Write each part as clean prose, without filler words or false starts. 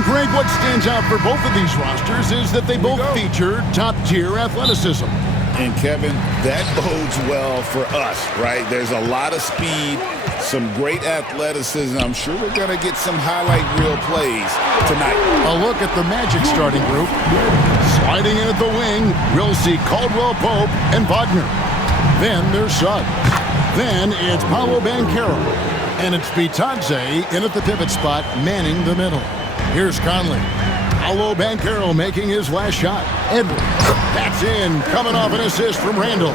And Greg, what stands out for both of these rosters is that they both feature top-tier athleticism. And Kevin, that bodes well for us, right? There's a lot of speed, some great athleticism. I'm sure we're going to get some highlight reel plays tonight. A look at the Magic starting group. Sliding in at the wing, we'll see Caldwell Pope and Wagner. Then there's Suggs. Then it's Paolo Banchero. And it's Bitadze in at the pivot spot, manning the middle. Here's Conley. Paolo Banchero making his last shot. Edwards. That's in, coming off an assist from Randall.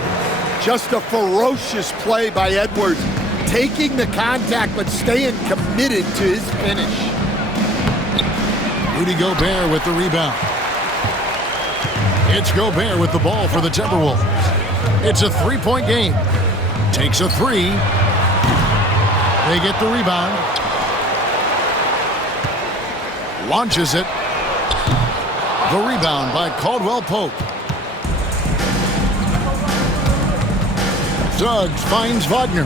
Just a ferocious play by Edwards. Taking the contact, but staying committed to his finish. Rudy Gobert with the rebound. It's Gobert with the ball for the Timberwolves. It's a three-point game. Takes a three. They get the rebound. Launches it. The rebound by Caldwell Pope. Suggs finds Wagner.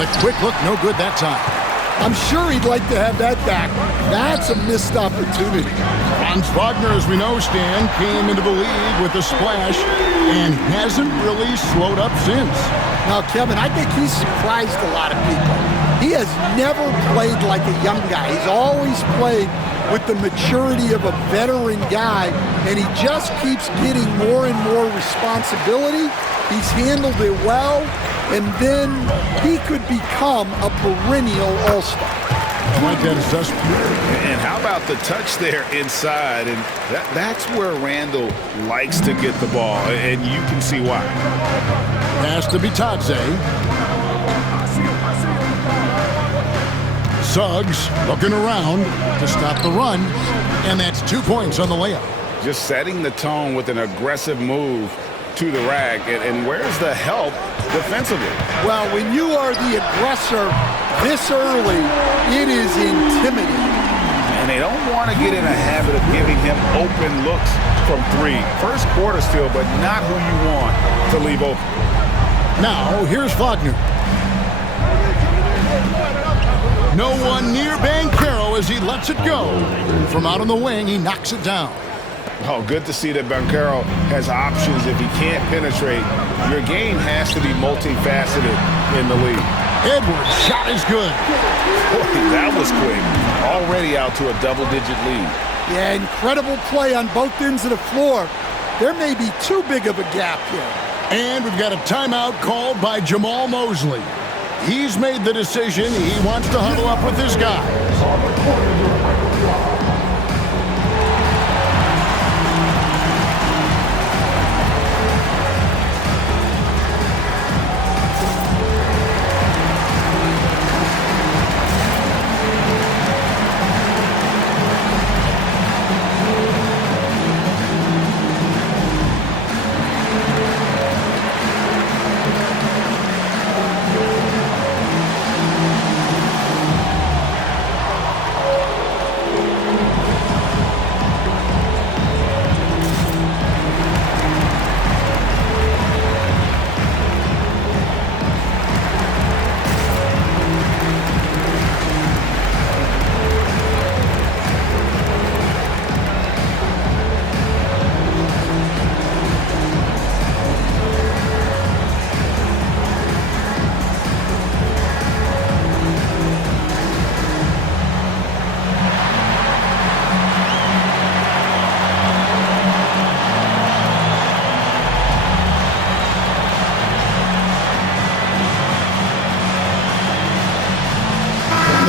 The quick look, no good that time. I'm sure he'd like to have that back. That's a missed opportunity. Franz Wagner, as we know, Stan, came into the league with a splash and hasn't really slowed up since. Now, Kevin, I think he's surprised a lot of people. He has never played like a young guy. He's always played with the maturity of a veteran guy, and he just keeps getting more and more responsibility. He's handled it well, and then he could become a perennial all-star. I like that assessment. And how about the touch there inside? And that's where Randall likes to get the ball, and you can see why. Pass to Bitadze. Suggs looking around to stop the run, and that's 2 points on the layup. Just setting the tone with an aggressive move to the rack, and where's the help defensively? Well, when you are the aggressor this early, it is intimidating. And they don't want to get in a habit of giving him open looks from three. First quarter still, but not who you want to leave open. Now, here's Wagner. No one near Banchero as he lets it go. From out on the wing, he knocks it down. Oh, good to see that Banchero has options if he can't penetrate. Your game has to be multifaceted in the league. Edwards' shot is good. Boy, that was quick. Already out to a double-digit lead. Yeah, incredible play on both ends of the floor. There may be too big of a gap here. And we've got a timeout called by Jamal Mosley. He's made the decision. He wants to huddle up with his guys.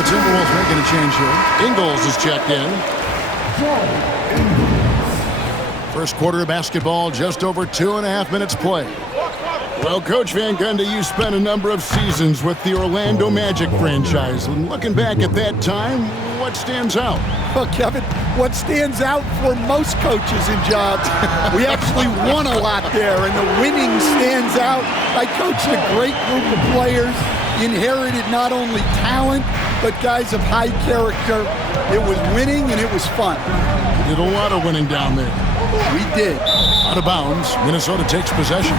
Timberwolves making a change here. Ingles is checked in. First quarter of basketball, just over 2.5 minutes play. Well, Coach Van Gundy, you spent a number of seasons with the Orlando Magic franchise. And looking back at that time, what stands out? Well, Kevin, what stands out for most coaches in jobs, we actually won a lot there, and the winning stands out. I coached a great group of players, inherited not only talent, but guys of high character. It was winning, and it was fun. You did a lot of winning down there. We did. Out of bounds, Minnesota takes possession.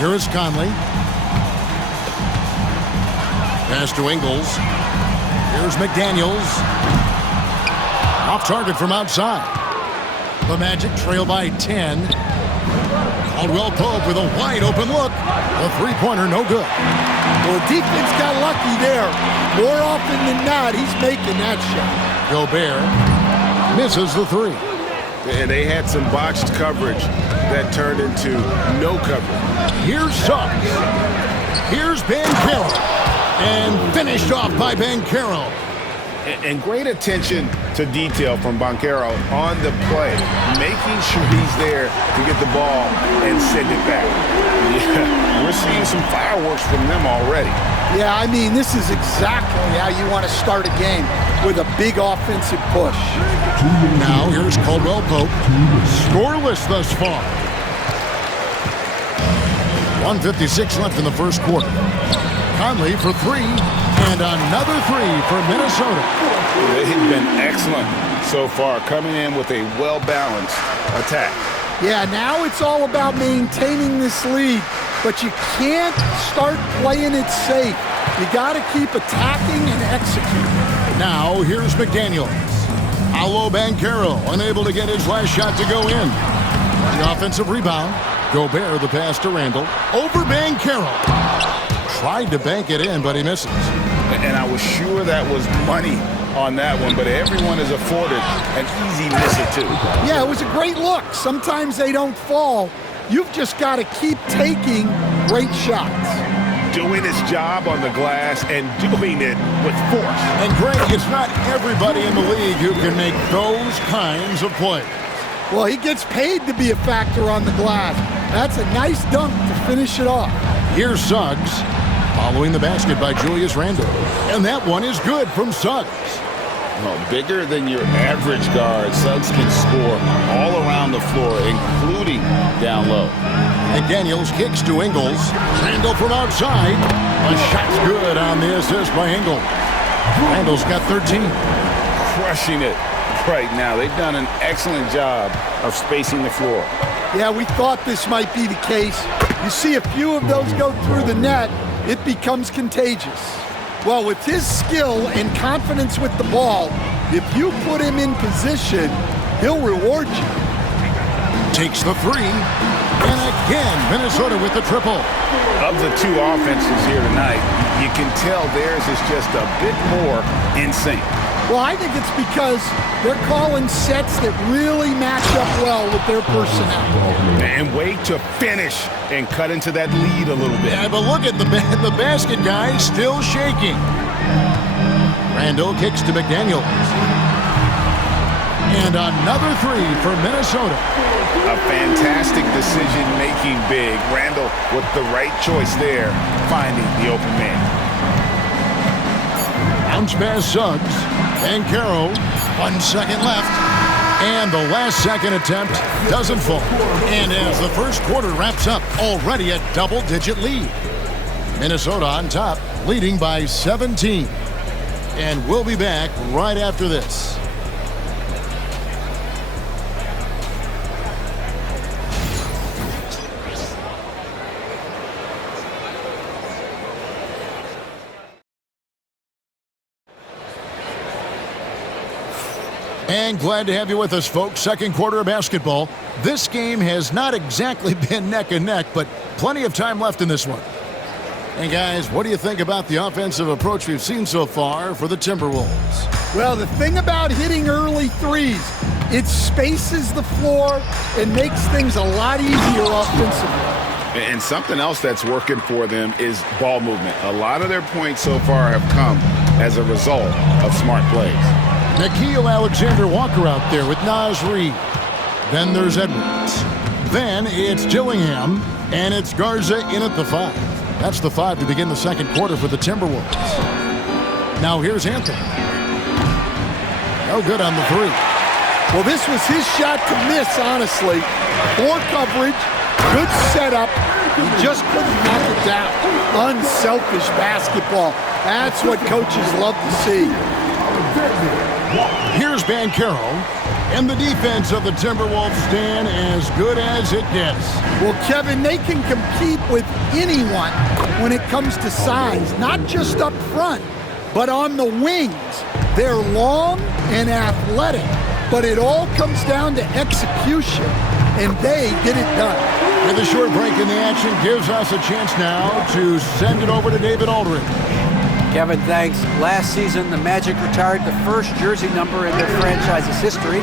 Here is Conley. Pass to Ingles. Here's McDaniels. Off target from outside. The Magic trail by 10. Caldwell Pope with a wide open look. The three-pointer no good. Well, the defense got lucky there. More often than not, he's making that shot. Gobert misses the three. And they had some botched coverage that turned into no coverage. Here's Suggs. Here's Banchero. And finished off by Banchero. And great attention to detail from Banchero on the play, making sure he's there to get the ball and send it back. Yeah, we're seeing some fireworks from them already. Yeah, I mean, this is exactly how you want to start a game, with a big offensive push. Now here's Caldwell Pope, scoreless thus far. 1:56 left in the first quarter. Conley for three, and another three for Minnesota. They've been excellent so far, coming in with a well-balanced attack. Yeah, now it's all about maintaining this lead, but you can't start playing it safe. You got to keep attacking and executing. Now here's McDaniels. Paolo Banchero unable to get his last shot to go in. The offensive rebound. Gobert the pass to Randall. Over Banchero. Tried to bank it in, but he misses. And I was sure that was money on that one, but everyone is afforded an easy miss or two. Yeah, it was a great look. Sometimes they don't fall. You've just got to keep taking great shots. Doing his job on the glass and doing it with force. And Greg, it's not everybody in the league who can make those kinds of plays. Well, he gets paid to be a factor on the glass. That's a nice dunk to finish it off. Here's Suggs, following the basket by Julius Randle. And that one is good from Suggs. Well, bigger than your average guard, Suggs can score all around the floor, including down low. McDaniels kicks to Ingles. Randle from outside. A shot's good on the assist by Ingles. Randle's got 13. Crushing it right now. They've done an excellent job of spacing the floor. Yeah, we thought this might be the case. You see a few of those go through the net, it becomes contagious. Well, with his skill and confidence with the ball, if you put him in position, he'll reward you. Takes the three. And again, Minnesota with the triple. Of the two offenses here tonight, you can tell theirs is just a bit more in sync. Well, I think it's because they're calling sets that really match up well with their personnel. And wait to finish and cut into that lead a little bit. Yeah, but look at the basket guy still shaking. Randall kicks to McDaniels. And another three for Minnesota. A fantastic decision-making big. Randall with the right choice there, finding the open man. Bounce pass Suggs. Banchero, 1 second left. And the last second attempt doesn't fall. And as the first quarter wraps up, already a double-digit lead. Minnesota on top, leading by 17. And we'll be back right after this. And glad to have you with us, folks. Second quarter of basketball. This game has not exactly been neck and neck, but plenty of time left in this one. And guys, what do you think about the offensive approach we've seen so far for the Timberwolves? Well, the thing about hitting early threes, it spaces the floor and makes things a lot easier offensively. And something else that's working for them is ball movement. A lot of their points so far have come as a result of smart plays. Nickeil Alexander-Walker out there with Naz Reid. Then there's Edwards. Then it's Gillingham, and it's Garza in at the 5. That's the 5 to begin the second quarter for the Timberwolves. Now here's Anthony. No good on the 3. Well, this was his shot to miss, honestly. Poor coverage, good setup. He just couldn't knock it down. Unselfish basketball. That's what coaches love to see. Here's Banchero. And the defense of the Timberwolves, Stan, as good as it gets. Well, Kevin, they can compete with anyone when it comes to size, not just up front, but on the wings. They're long and athletic, but it all comes down to execution, and they get it done. With a short break in the action gives us a chance now to send it over to David Aldridge. Kevin, thanks. Last season, the Magic retired the first jersey number in their franchise's history,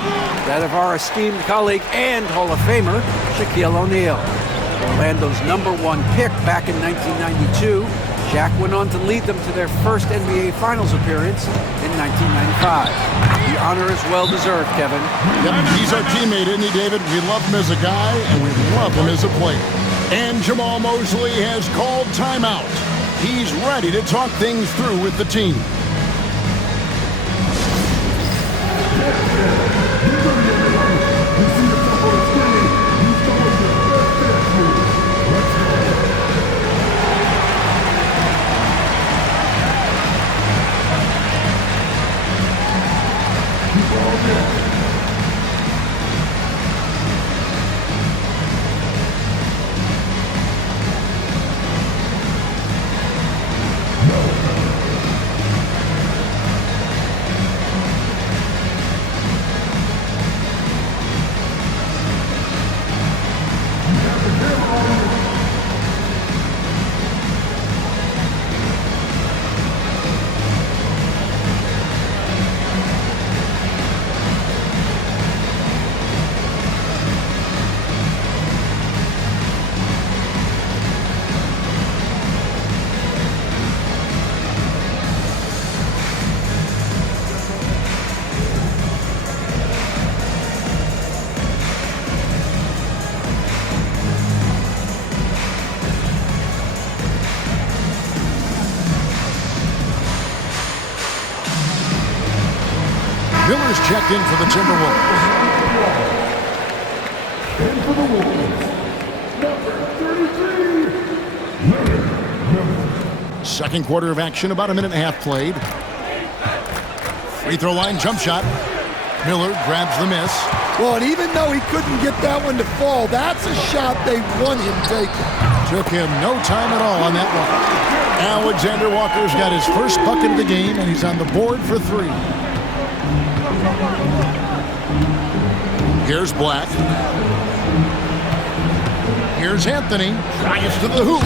that of our esteemed colleague and Hall of Famer, Shaquille O'Neal. Orlando's #1 pick back in 1992, Shaq went on to lead them to their first NBA Finals appearance in 1995. The honor is well-deserved, Kevin. Yep, he's our teammate, isn't he, David? We love him as a guy, and we love him as a player. And Jamal Mosley has called timeout. He's ready to talk things through with the team. Miller's checked in for the Timberwolves. And for the Wolves, number 33, Second quarter of action, about a minute and a half played. Free throw line jump shot. Miller grabs the miss. Well, and even though he couldn't get that one to fall, that's a shot they want him taking. Took him no time at all on that one. Alexander Walker's got his first bucket of the game, and he's on the board for 3. Here's Black. Here's Anthony. Drives to the hoop.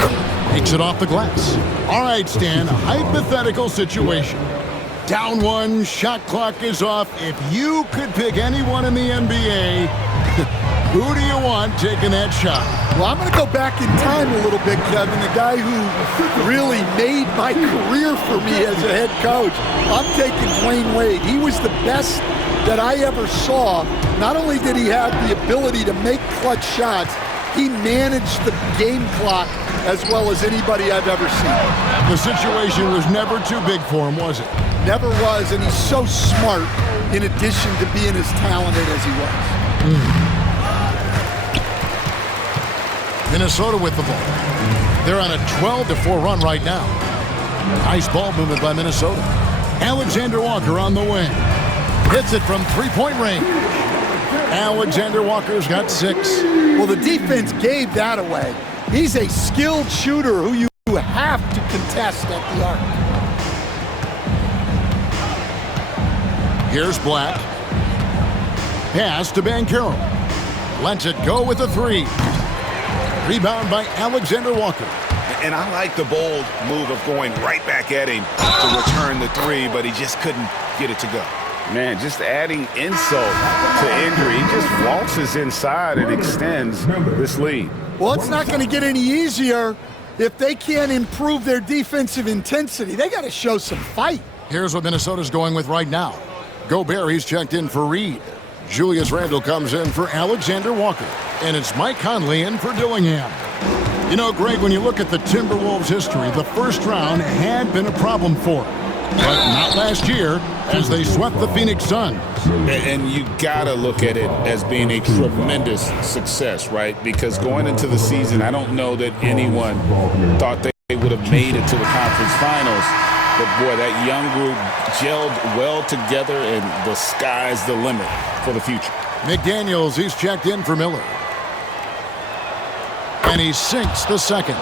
Takes it off the glass. All right, Stan, a hypothetical situation. Down 1, shot clock is off. If you could pick anyone in the NBA, who do you want taking that shot? Well, I'm going to go back in time a little bit, Kevin. The guy who really made my career for me as a head coach. I'm taking Dwayne Wade. He was the best that I ever saw. Not only did he have the ability to make clutch shots, he managed the game clock as well as anybody I've ever seen. The situation was never too big for him, was it? Never was, and he's so smart in addition to being as talented as he was. Minnesota with the ball. They're on a 12-4 run right now. Nice ball movement by Minnesota. Alexander Walker on the wing. Hits it from three-point range. Alexander Walker's got 6. Well, the defense gave that away. He's a skilled shooter who you have to contest at the arc. Here's Black. Pass to Banchero. Lets it go with a 3. Rebound by Alexander Walker. And I like the bold move of going right back at him to return the 3, but he just couldn't get it to go. Man, just adding insult to injury. He just waltzes inside and extends this lead. Well, it's not going to get any easier if they can't improve their defensive intensity. They got to show some fight. Here's what Minnesota's going with right now. Gobert, he's checked in for Reed. Julius Randle comes in for Alexander Walker. And it's Mike Conley in for Dillingham. You know, Greg, when you look at the Timberwolves' history, the first round had been a problem for them. But not last year, as they swept the Phoenix Suns. And you gotta look at it as being a tremendous success, right? Because going into the season, I don't know that anyone thought they would have made it to the conference finals. But, boy, that young group gelled well together, and the sky's the limit for the future. McDaniels, he's checked in for Miller. And he sinks the second.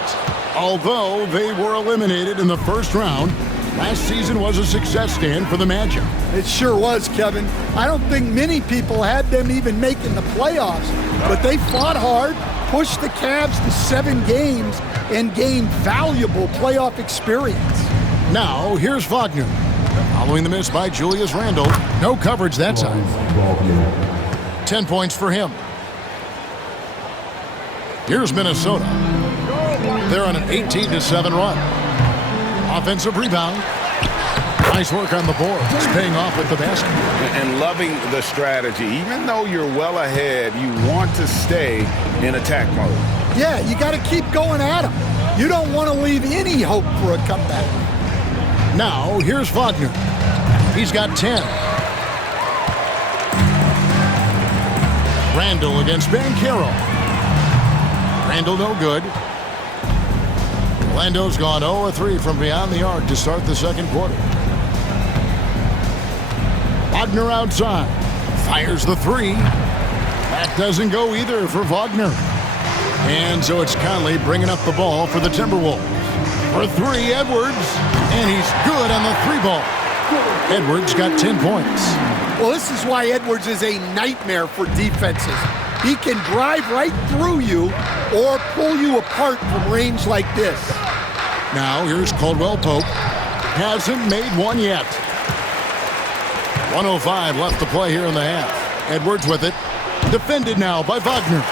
Although they were eliminated in the first round, last season was a success stand for the Magic. It sure was, Kevin. I don't think many people had them even making the playoffs, but they fought hard, pushed the Cavs to 7 games, and gained valuable playoff experience. Now, here's Wagner. Following the miss by Julius Randle. No coverage that time. 10 points for him. Here's Minnesota. They're on an 18-7 run. Offensive rebound. Nice work on the board. It's paying off with the basket. And loving the strategy. Even though you're well ahead, you want to stay in attack mode. Yeah, you got to keep going at them. You don't want to leave any hope for a comeback. Now, here's Wagner. He's got 10. Randall against Banchero. Randall no good. Orlando's gone 0-3 from beyond the arc to start the second quarter. Wagner outside. Fires the three. That doesn't go either for Wagner. And so it's Conley bringing up the ball for the Timberwolves. For three, Edwards. And he's good on the three ball. Edwards got 10 points. Well, this is why Edwards is a nightmare for defenses. He can drive right through you or pull you apart from range like this. Now here's Caldwell Pope. Hasn't made one yet. 1:05 left to play here in the half. Edwards with it. Defended now by Wagner.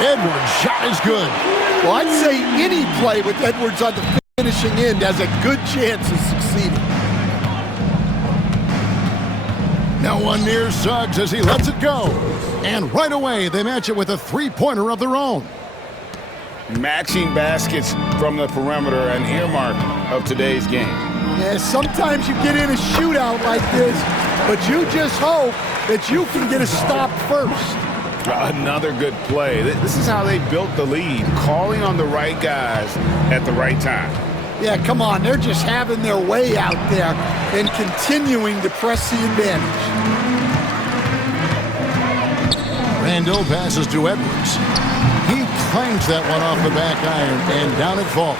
Edwards' shot is good. Well, I'd say any play with Edwards on the finishing end has a good chance of succeeding. No one near Suggs as he lets it go. And right away, they match it with a three-pointer of their own. Matching baskets from the perimeter, an earmark of today's game. Yeah, sometimes you get in a shootout like this, but you just hope that you can get a stop first. Another good play. This is how they built the lead, calling on the right guys at the right time. Yeah, come on. They're just having their way out there and continuing to press the advantage. Randall passes to Edwards. He claims that one off the back iron, and down it falls.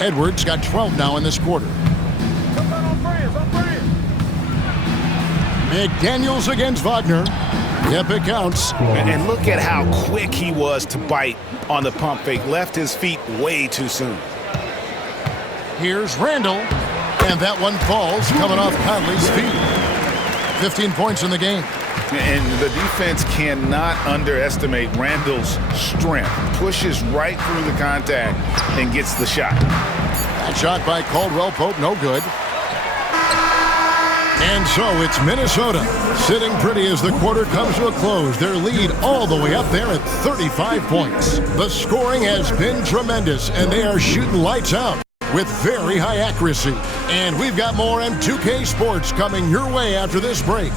Edwards got 12 now in this quarter. McDaniels against Wagner. Yep, it counts. And look at how quick he was to bite on the pump fake. Left his feet way too soon. Here's Randall. And that one falls coming off Conley's feet. 15 points in the game. And the defense cannot underestimate Randall's strength. Pushes right through the contact and gets the shot. That shot by Caldwell Pope, no good. And so it's Minnesota sitting pretty as the quarter comes to a close. Their lead all the way up there at 35 points. The scoring has been tremendous, and they are shooting lights out with very high accuracy. And we've got more M2K Sports coming your way after this break.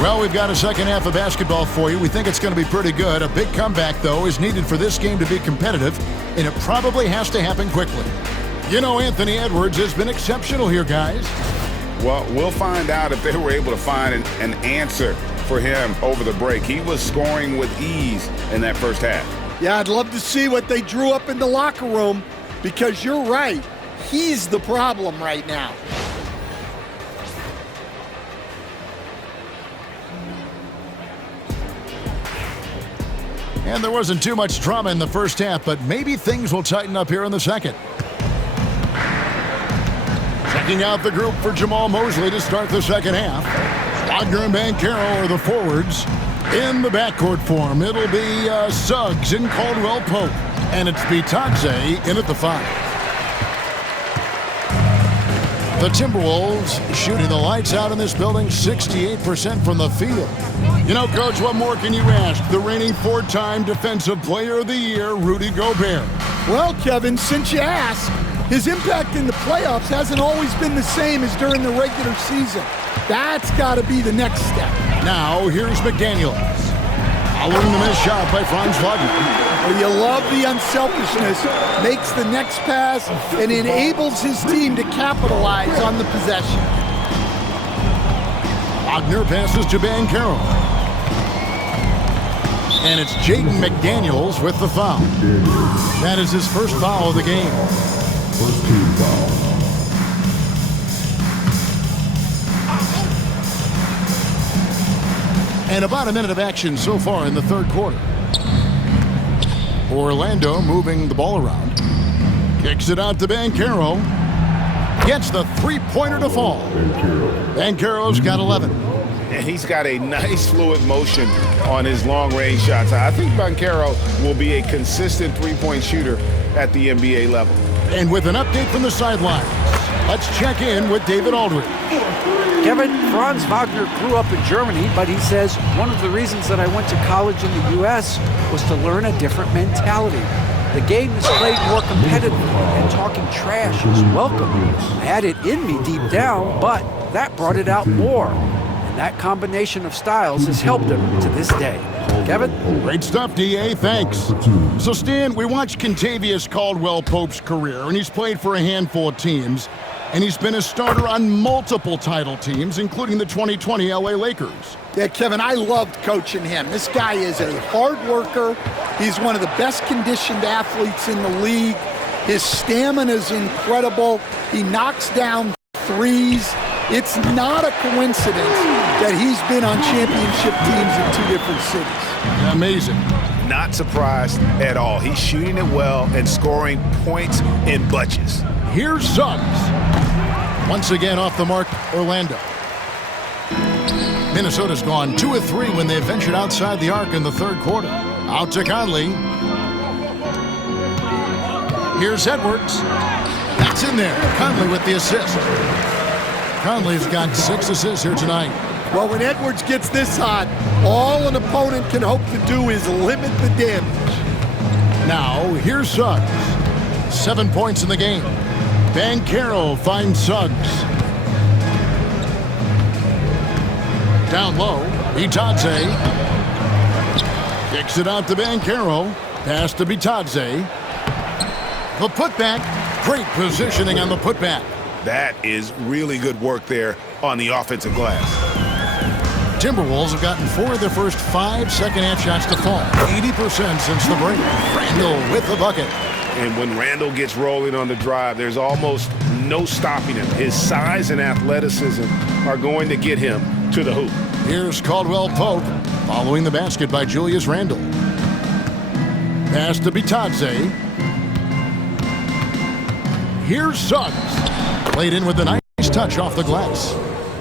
Well, we've got a second half of basketball for you. We think it's going to be pretty good. A big comeback, though, is needed for this game to be competitive, and it probably has to happen quickly. You know, Anthony Edwards has been exceptional here, guys. Well, we'll find out if they were able to find an answer for him over the break. He was scoring with ease in that first half. Yeah, I'd love to see what they drew up in the locker room, because you're right. He's the problem right now. And there wasn't too much drama in the first half, but maybe things will tighten up here in the second. Checking out the group for Jamal Mosley to start the second half. Wagner and Banchero are the forwards. In the backcourt form, it'll be Suggs and Caldwell Pope. And it's Bitadze in at the 5. The Timberwolves shooting the lights out in this building, 68% from the field. You know, Coach, what more can you ask? The reigning 4-time Defensive Player of the Year, Rudy Gobert. Well, Kevin, since you asked, his impact in the playoffs hasn't always been the same as during the regular season. That's got to be the next step. Now, here's McDaniels. Following the missed shot by Franz Wagner. Well, you love the unselfishness, makes the next pass, and enables his team to capitalize on the possession. Wagner passes to Banchero. And it's Jaden McDaniels with the foul. That is his first foul of the game. First team foul. And about a minute of action so far in the third quarter. Orlando moving the ball around. Kicks it out to Banchero. Gets the three-pointer to fall. Banchero's got 11. And he's got a nice fluid motion on his long-range shots. I think Banchero will be a consistent three-point shooter at the NBA level. And with an update from the sidelines, let's check in with David Aldridge. Kevin, Franz Wagner grew up in Germany, but he says one of the reasons that I went to college in the U.S. was to learn a different mentality. The game is played more competitively, and talking trash is welcome. I had it in me deep down, but that brought it out more. And that combination of styles has helped him to this day. Kevin? Great stuff, D.A. Thanks. So, Stan, we watched Kentavious Caldwell-Pope's career, and he's played for a handful of teams. And he's been a starter on multiple title teams, including the 2020 LA Lakers. Yeah, Kevin, I loved coaching him. This guy is a hard worker. He's one of the best conditioned athletes in the league. His stamina is incredible. He knocks down threes. It's not a coincidence that he's been on championship teams in 2 different cities. Amazing. Not surprised at all. He's shooting it well and scoring points in bunches. Here's Suggs. Once again off the mark, Orlando. Minnesota's gone 2 of 3 when they ventured outside the arc in the third quarter. Out to Conley. Here's Edwards. That's in there. Conley with the assist. Conley's got 6 assists here tonight. Well, when Edwards gets this hot, all an opponent can hope to do is limit the damage. Now, here's Suggs. 7 points in the game. Banchero finds Suggs. Down low, Bitadze. Kicks it out to Banchero. Pass to Bitadze. The putback. Great positioning on the putback. That is really good work there on the offensive glass. Timberwolves have gotten 4 of their first 5 second-half shots to fall. 80% since the break. Randall with the bucket. And when Randall gets rolling on the drive, there's almost no stopping him. His size and athleticism are going to get him to the hoop. Here's Caldwell Pope following the basket by Julius Randle. Pass to Bitadze. Here's Suggs. Played in with a nice touch off the glass.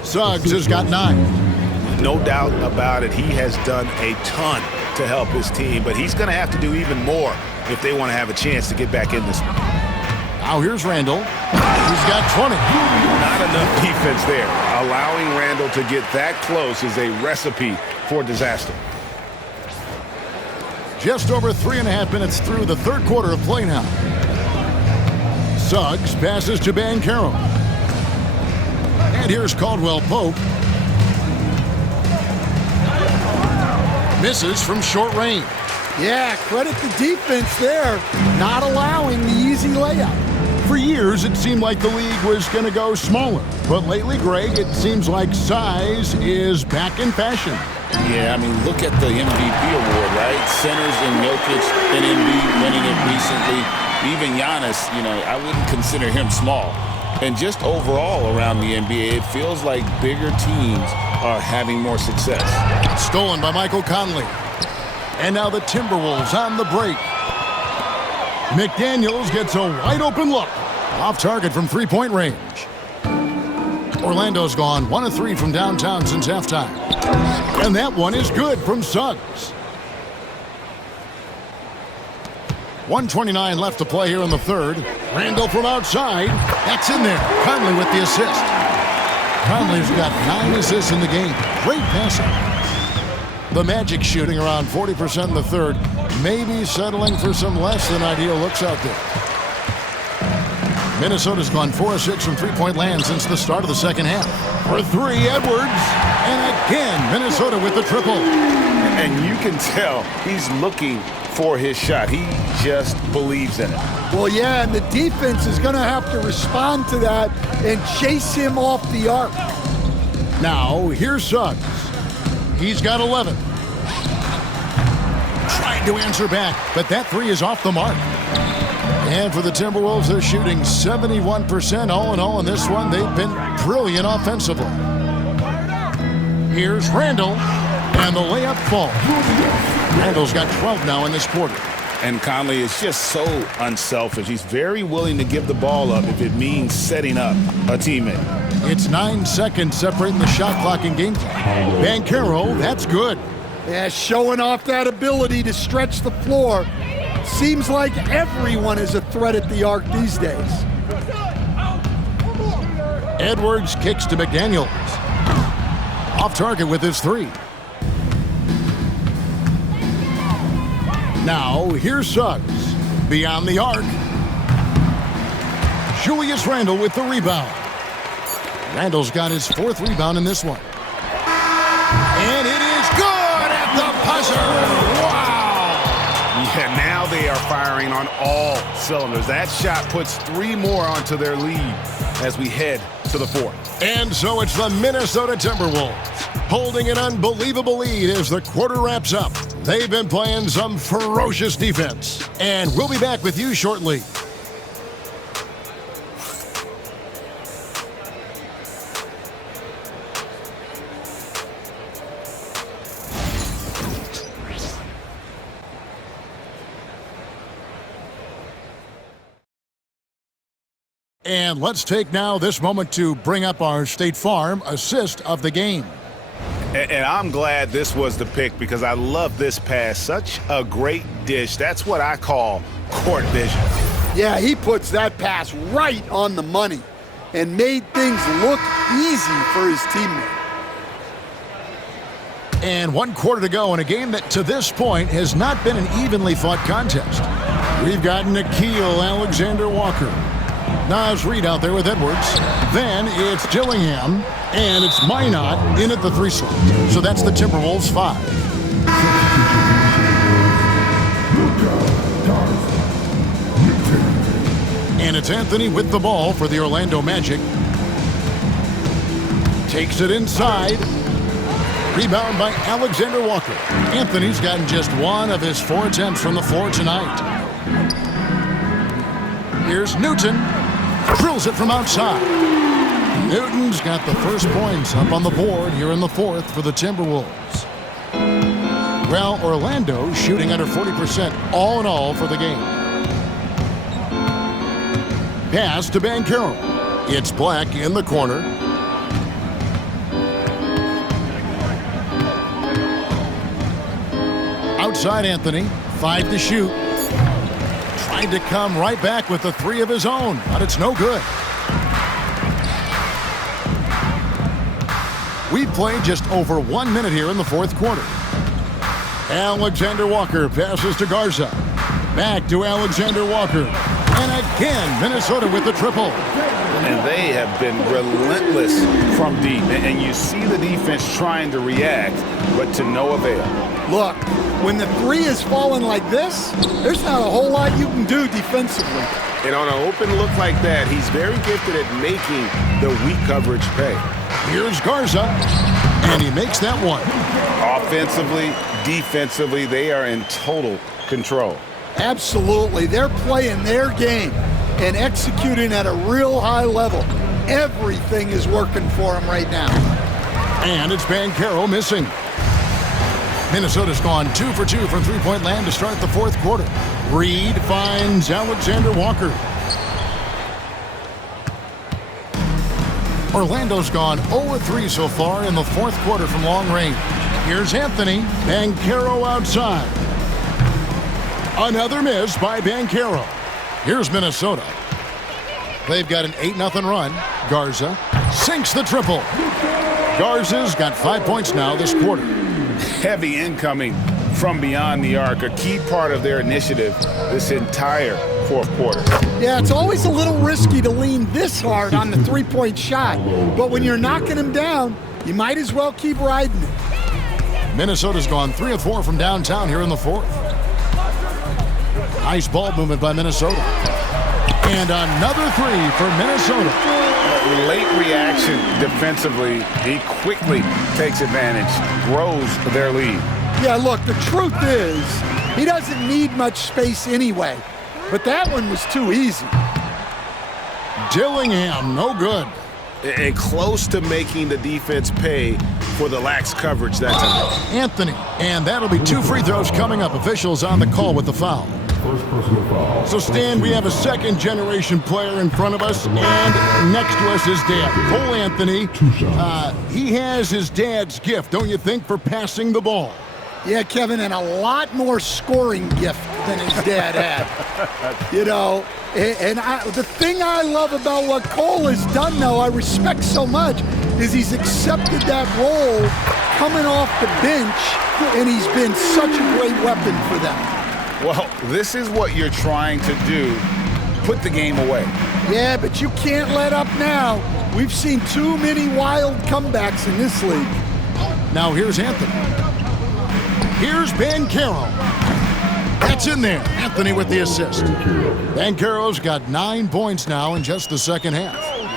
Suggs has got 9. No doubt about it. He has done a ton to help his team, but he's going to have to do even more if they want to have a chance to get back in this one. Now here's Randall. He's got 20. Not enough defense there. Allowing Randall to get that close is a recipe for disaster. Just over 3.5 minutes through the third quarter of play now. Suggs passes to Banchero. And here's Caldwell Pope. Misses from short range. Yeah, credit the defense there, not allowing the easy layup. For years, it seemed like the league was going to go smaller. But lately, Greg, it seems like size is back in fashion. Yeah, I mean, look at the MVP award, right? Centers and Jokic and Embiid winning it recently. Even Giannis, I wouldn't consider him small. And just overall around the NBA, it feels like bigger teams are having more success. Stolen by Michael Conley. And now the Timberwolves on the break. McDaniels gets a wide open look. Off target from three-point range. Orlando's gone 1 of 3 from downtown since halftime. And that one is good from Suggs. 1:29 left to play here in the third. Randall from outside. That's in there. Conley with the assist. Conley's got 9 assists in the game. Great passing. The Magic shooting around 40% in the third. Maybe settling for some less than ideal looks out there. Minnesota's gone 4 of 6 from three-point land since the start of the second half. For 3, Edwards. And again, Minnesota with the triple. And you can tell he's looking for his shot. He just believes in it. Well, yeah, and the defense is going to have to respond to that and chase him off the arc. Now, here's Suggs. He's got 11. Trying to answer back, but that 3 is off the mark. And for the Timberwolves, they're shooting 71% all in all in this one. They've been brilliant offensively. Here's Randall, and the layup falls. Randall's got 12 now in this quarter. And Conley is just so unselfish. He's very willing to give the ball up if it means setting up a teammate. It's 9 seconds separating the shot clock and game time. Banchero, that's good. Yeah, showing off that ability to stretch the floor. Seems like everyone is a threat at the arc these days. Edwards kicks to McDaniels. Off target with his 3. Now, here's Suggs. Beyond the arc. Julius Randle with the rebound. Randle's got his 4th rebound in this one. And it is good at the buzzer. Wow! Yeah, now they are firing on all cylinders. That shot puts 3 more onto their lead as we head to the 4th. And so it's the Minnesota Timberwolves holding an unbelievable lead as the quarter wraps up. They've been playing some ferocious defense. And we'll be back with you shortly. And let's take now this moment to bring up our State Farm assist of the game. And I'm glad this was the pick because I love this pass. Such a great dish. That's what I call court vision. Yeah, he puts that pass right on the money and made things look easy for his teammate. And 1 quarter to go in a game that to this point has not been an evenly fought contest. We've got Nickeil Alexander-Walker. Nas Reed out there with Edwards. Then it's Dillingham, and it's Minot in at the 3 slot. So that's the Timberwolves 5. And it's Anthony with the ball for the Orlando Magic. Takes it inside. Rebound by Alexander Walker. Anthony's gotten just 1 of his 4 attempts from the floor tonight. Here's Newton. Drills it from outside. Newton's got the first points up on the board here in the 4th for the Timberwolves. Well, Orlando shooting under 40% all in all for the game. Pass to Banchero. It's Black in the corner. Outside Anthony. 5 to shoot. Tried to come right back with the 3 of his own, but it's no good. We've played just over 1 minute here in the 4th quarter. Alexander Walker passes to Garza. Back to Alexander Walker. And again, Minnesota with the triple. And they have been relentless from deep. And you see the defense trying to react, but to no avail. Look, when the 3 is falling like this, there's not a whole lot you can do defensively. And on an open look like that, he's very gifted at making the weak coverage pay. Here's Garza, and he makes that one. Offensively, defensively, they are in total control. Absolutely. They're playing their game and executing at a real high level. Everything is working for them right now. And it's Banchero missing. Minnesota's gone 2 for 2 from three-point land to start the fourth quarter. Reed finds Alexander Walker. Orlando's gone 0-3 so far in the fourth quarter from long range. Here's Anthony. Banchero outside. Another miss by Banchero. Here's Minnesota. They've got an 8-0 run. Garza sinks the triple. Garza's got 5 points now this quarter. Heavy incoming from beyond the arc, a key part of their initiative this entire fourth quarter. Yeah, it's always a little risky to lean this hard on the three-point shot, but when you're knocking him down, you might as well keep riding it. Minnesota's gone 3 of 4 from downtown here in the fourth. Nice ball movement by Minnesota. And another three for Minnesota. Late reaction defensively. He quickly takes advantage, grows their lead. Yeah, look, the truth is, he doesn't need much space anyway. But that one was too easy. Dillingham, no good. And close to making the defense pay for the lax coverage that time. Anthony, and that'll be 2 free throws coming up. Officials on the call with the foul. First personal foul. So, Stan, we have a second-generation player in front of us, and next to us is Dad. Cole Anthony. He has his dad's gift, don't you think, for passing the ball? Yeah, Kevin, and a lot more scoring gift than his dad had. You know, and the thing I love about what Cole has done, though, I respect so much, is he's accepted that role coming off the bench, and he's been such a great weapon for them. Well, this is what you're trying to do, put the game away. Yeah, but you can't let up now. We've seen too many wild comebacks in this league. Now here's Anthony. Here's Banchero. That's in there. Anthony with the assist. Banchero's got 9 points now in just the second half.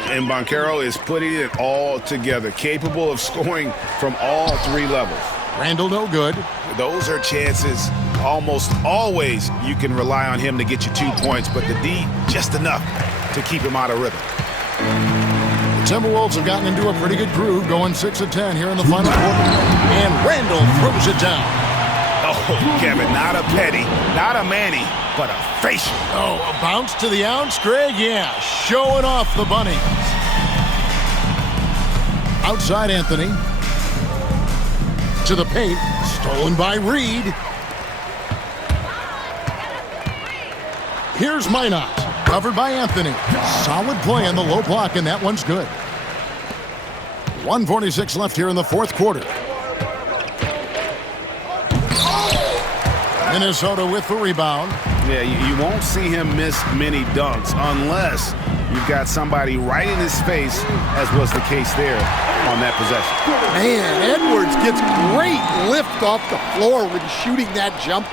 And Banchero is putting it all together, capable of scoring from all 3 levels. Randall, no good. Those are chances almost always you can rely on him to get you 2 points, but the D, just enough to keep him out of rhythm. The Timberwolves have gotten into a pretty good groove, going 6 of 10 here in the final quarter. And Randall throws it down. Oh, Kevin, not a petty, not a Manny, but a facial. Oh, a bounce to the ounce, Greg? Yeah, showing off the bunny. Outside Anthony. To the paint, stolen by Reed. Here's Minot, covered by Anthony. Solid play on the low block, and that one's good. 1:46 left here in the fourth quarter. Minnesota with the rebound. Yeah, you won't see him miss many dunks unless you've got somebody right in his face, as was the case there on that possession. Man, Edwards gets great lift off the floor when shooting that jump.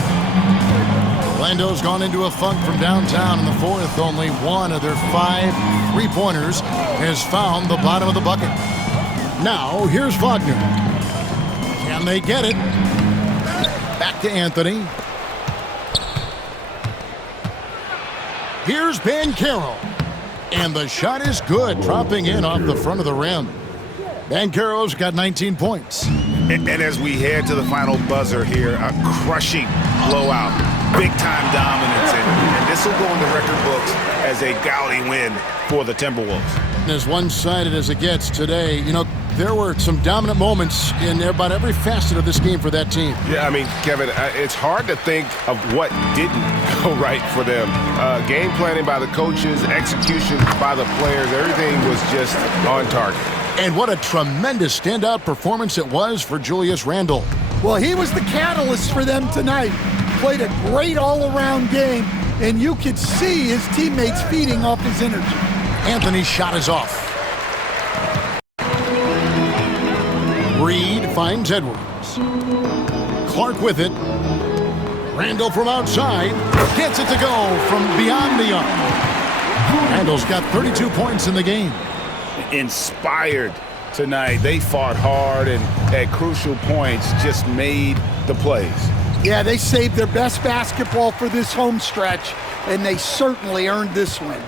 Orlando's gone into a funk from downtown in the fourth. Only one of their 5 three-pointers has found the bottom of the bucket. Now, here's Wagner. Can they get it? Back to Anthony. Here's Banchero. And the shot is good, dropping in off the front of the rim. Banchero's got 19 points. And as we head to the final buzzer here, a crushing blowout, big-time dominance, and this will go in the record books as a gaudy win for the Timberwolves. As one-sided as it gets today, you know, there were some dominant moments in about every facet of this game for that team. Yeah, I mean, Kevin, it's hard to think of what didn't go right for them. Game planning by the coaches, execution by the players, everything was just on target. And what a tremendous standout performance it was for Julius Randle. Well, he was the catalyst for them tonight. Played a great all-around game, and you could see his teammates feeding off his energy. Anthony's shot is off. Reed finds Edwards. Clark with it. Randall from outside gets it to go from beyond the arc. Randall's got 32 points in the game. Inspired tonight. They fought hard and at crucial points just made the plays. Yeah, they saved their best basketball for this home stretch, and they certainly earned this win.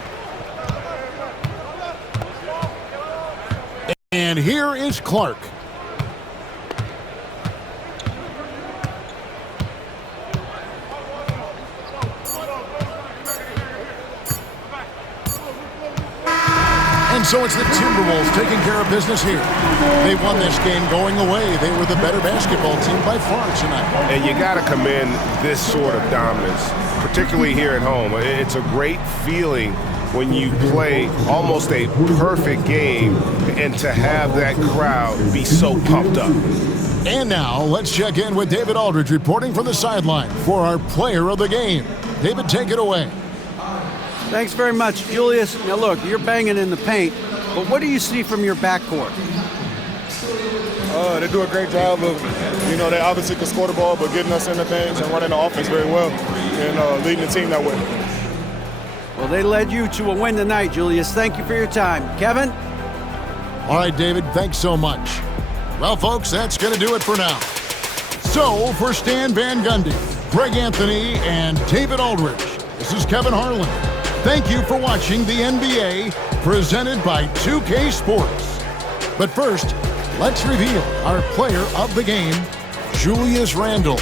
And here is Clark. And so it's the Timberwolves taking care of business here. They won this game going away. They were the better basketball team by far tonight. And you got to commend this sort of dominance, particularly here at home. It's a great feeling when you play almost a perfect game and to have that crowd be so pumped up. And now let's check in with David Aldridge reporting from the sideline for our player of the game. David, take it away. Thanks very much, Julius. Now look, you're banging in the paint, but what do you see from your backcourt? They do a great job of, they obviously can score the ball, but getting us into things and running the offense very well and leading the team that way. Well, they led you to a win tonight, Julius. Thank you for your time. Kevin? All right, David, thanks so much. Well, folks, that's going to do it for now. So, for Stan Van Gundy, Greg Anthony, and David Aldridge, this is Kevin Harlan. Thank you for watching the NBA, presented by 2K Sports. But first, let's reveal our player of the game, Julius Randle.